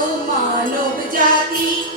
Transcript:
मानव जाति।